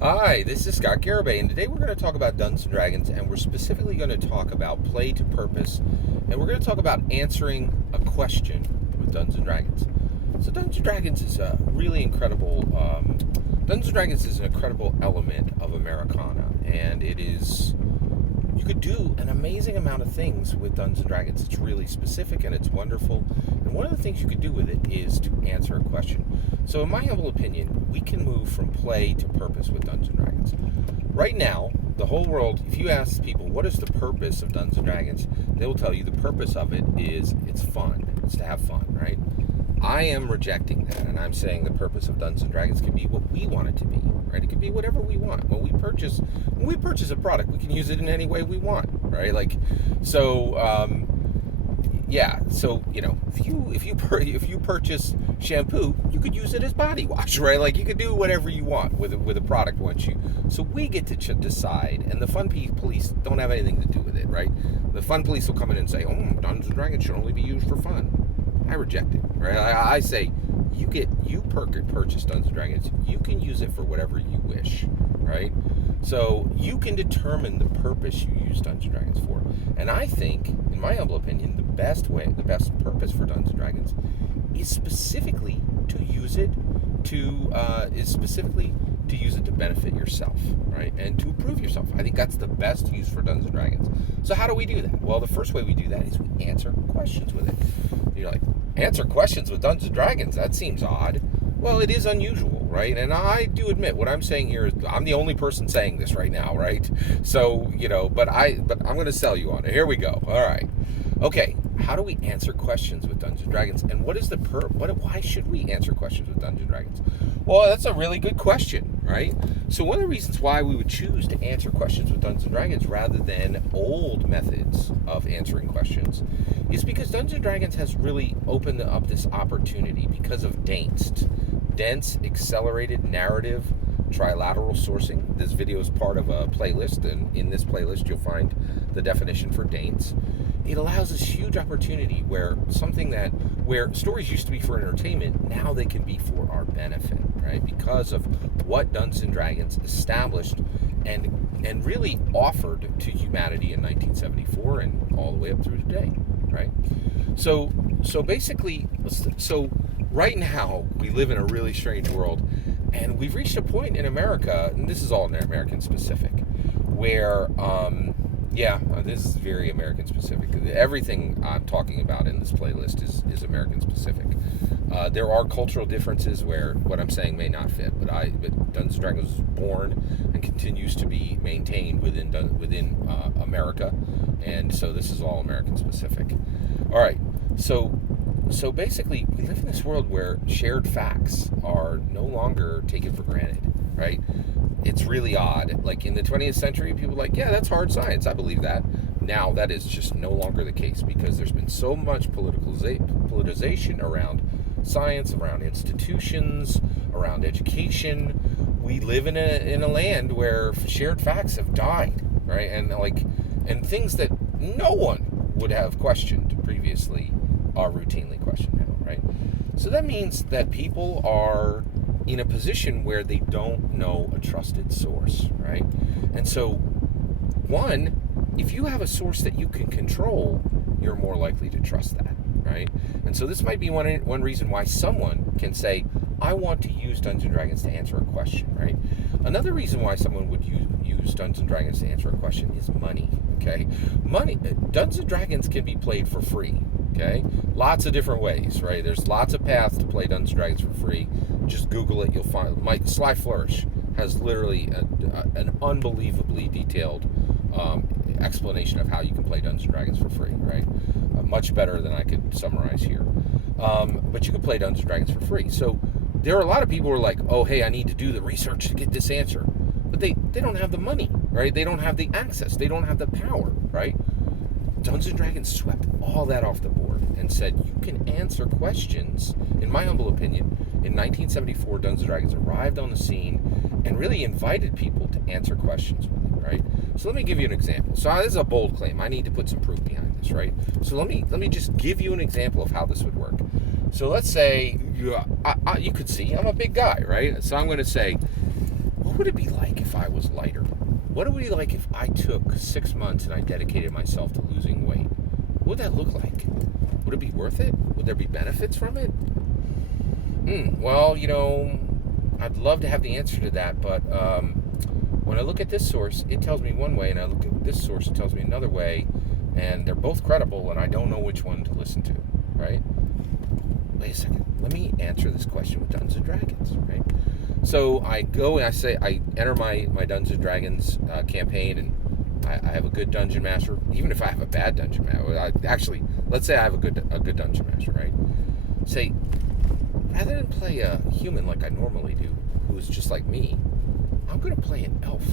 Hi, this is Scott Garibay, and today we're going to talk about Dungeons and Dragons, and we're specifically going to talk about play to purpose, and we're going to talk about answering a question with Dungeons and Dragons. So, Dungeons and Dragons is a really incredible. Dungeons and Dragons is an incredible element of Americana, and it is. You could do an amazing amount of things with Dungeons and Dragons. It's really specific and it's wonderful. And one of the things you could do with it is to answer a question. So, in my humble opinion, we can move from play to purpose with Dungeons and Dragons. Right now, the whole world, if you ask people what is the purpose of Dungeons and Dragons, they will tell you the purpose of it is it's fun. It's to have fun, right? I am rejecting that, and I'm saying the purpose of Dungeons and Dragons can be what we want it to be, right? It can be whatever we want. When we purchase a product, we can use it in any way we want, right? Yeah. So if you purchase shampoo, you could use it as body wash, right? Like you could do whatever you want with a product once you. So we get to decide, and the fun police don't have anything to do with it, right? The fun police will come in and say, "Oh, Dungeons and Dragons should only be used for fun." I reject it, right? I say you purchase Dungeons and Dragons. You can use it for whatever you wish, right? So you can determine the purpose you use Dungeons and Dragons for. And I think, in my humble opinion, the best purpose for Dungeons and Dragons is specifically to use it to benefit yourself, right? And to improve yourself. I think that's the best use for Dungeons and Dragons. So how do we do that? Well, the first way we do that is we answer questions with it. You're like, answer questions with Dungeons and Dragons? That seems odd. Well, it is unusual, right? And I do admit what I'm saying here is I'm the only person saying this right now, right? So, but I'm going to sell you on it. Here we go. All right. Okay. How do we answer questions with Dungeons and Dragons? And what is why should we answer questions with Dungeons and Dragons? Well, that's a really good question, right? So one of the reasons why we would choose to answer questions with Dungeons and Dragons rather than old methods of answering questions is because Dungeons and Dragons has really opened up this opportunity because of dense accelerated narrative trilateral sourcing. This video is part of a playlist, and in this playlist you'll find the definition for DANTS. It allows this huge opportunity where stories used to be for entertainment, now they can be for our benefit, right? Because of what Dungeons and Dragons established and really offered to humanity in 1974 and all the way up through today, right? So right now we live in a really strange world, and we've reached a point in America, and this is all American specific, where this is very American specific. Everything I'm talking about in this playlist is American specific. There are cultural differences where what I'm saying may not fit, but Dungeons and Dragons was born and continues to be maintained within America, and so this is all American specific. All right, so basically, we live in this world where shared facts are no longer taken for granted, right? It's really odd. Like in the 20th century, people were like, yeah, that's hard science. I believe that. Now that is just no longer the case because there's been so much politicization around science, around institutions, around education. We live in a land where shared facts have died, right? And things that no one would have questioned previously are routinely questioned now, right? So that means that people are in a position where they don't know a trusted source, right? And so, one, if you have a source that you can control, you're more likely to trust that, right? And so this might be one reason why someone can say, I want to use Dungeons and Dragons to answer a question, right? Another reason why someone would use Dungeons and Dragons to answer a question is money, okay? Dungeons and Dragons can be played for free, okay? Lots of different ways, right? There's lots of paths to play Dungeons and Dragons for free. Just Google it, you'll find. My Sly Flourish has literally an unbelievably detailed explanation of how you can play Dungeons and Dragons for free, right? Much better than I could summarize here. But you can play Dungeons and Dragons for free. So there are a lot of people who are like, oh, hey, I need to do the research to get this answer. But they don't have the money, right? They don't have the access. They don't have the power, right? Dungeons and Dragons swept all that off the board and said, you can answer questions. In my humble opinion, in 1974, Dungeons and Dragons arrived on the scene and really invited people to answer questions with it, right? So let me give you an example. So this is a bold claim. I need to put some proof behind this, right? So let me just give you an example of how this would work. So let's say you could see I'm a big guy, right? So I'm going to say, what would it be like if I was lighter? What would it be like if I took 6 months and I dedicated myself to losing weight? What would that look like? Would it be worth it? Would there be benefits from it? Well, I'd love to have the answer to that, but when I look at this source, it tells me one way, and I look at this source, it tells me another way, and they're both credible, and I don't know which one to listen to, right? Wait a second. Let me answer this question with Dungeons & Dragons, right? So I go and I enter my Dungeons & Dragons campaign, and I have a good dungeon master. Even if I have a bad dungeon master, let's say I have a good dungeon master, right? Say, rather than play a human like I normally do, who is just like me, I'm going to play an elf.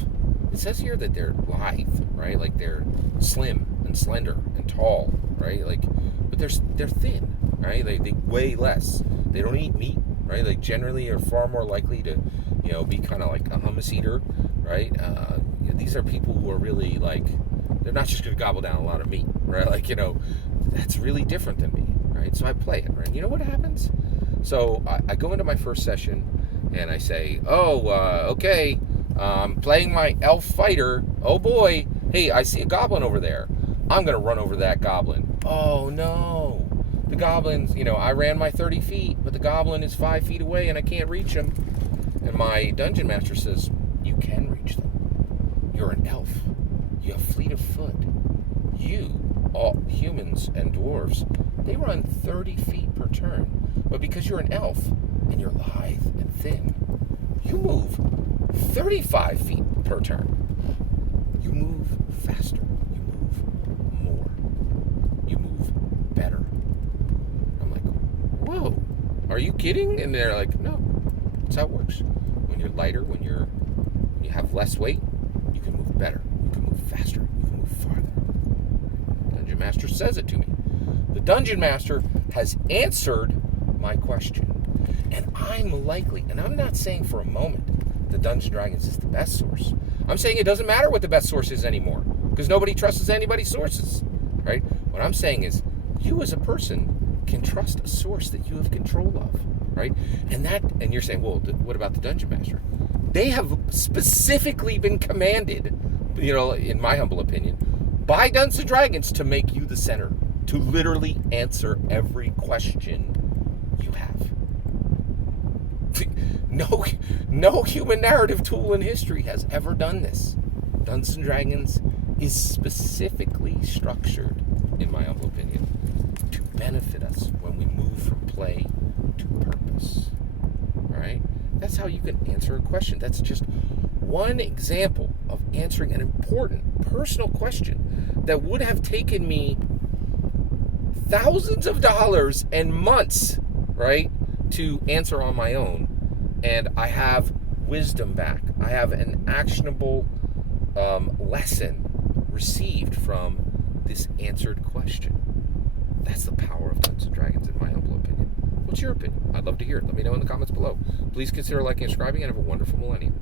It says here that they're lithe, right? Like they're slim and slender and tall, right? But they're thin, right? They weigh less. They don't eat meat, right? They generally are far more likely to, be kind of like a hummus eater, right? These are people who are really they're not just going to gobble down a lot of meat, right? That's really different than me, right? So I play it, right? You know what happens? So I go into my first session and I say, okay, I'm playing my elf fighter. Oh boy, hey, I see a goblin over there. I'm going to run over that goblin. Oh no, the goblin's, I ran my 30 feet, but the goblin is 5 feet away and I can't reach him. And my dungeon master says, you can reach them. You're an elf. You have fleet of foot. All humans and dwarves, they run 30 feet per turn. But because you're an elf and you're lithe and thin, you move 35 feet per turn. You move faster. You move more. You move better. I'm like, whoa, are you kidding? And they're like, no, that's how it works. When you're lighter, when you have less weight, you can move better. You can move faster. You can move farther. Dungeon Master says it to me. The Dungeon Master has answered my question. And I'm likely, and I'm not saying for a moment that Dungeons & Dragons is the best source. I'm saying it doesn't matter what the best source is anymore, because nobody trusts anybody's sources, right? What I'm saying is, you as a person can trust a source that you have control of, right? And you're saying, well, what about the Dungeon Master? They have specifically been commanded, in my humble opinion, by Dungeons & Dragons to make you the center, to literally answer every question you have. No human narrative tool in history has ever done this. Dungeons & Dragons is specifically structured, in my humble opinion, to benefit us when we move from play to purpose. All right? That's how you can answer a question. That's just one example of answering an important personal question that would have taken me thousands of dollars and months, right, to answer on my own. And I have wisdom back. I have an actionable lesson received from this answered question. That's the power of Dungeons & Dragons, in my humble opinion. What's your opinion? I'd love to hear it. Let me know in the comments below. Please consider liking and subscribing, and have a wonderful millennium.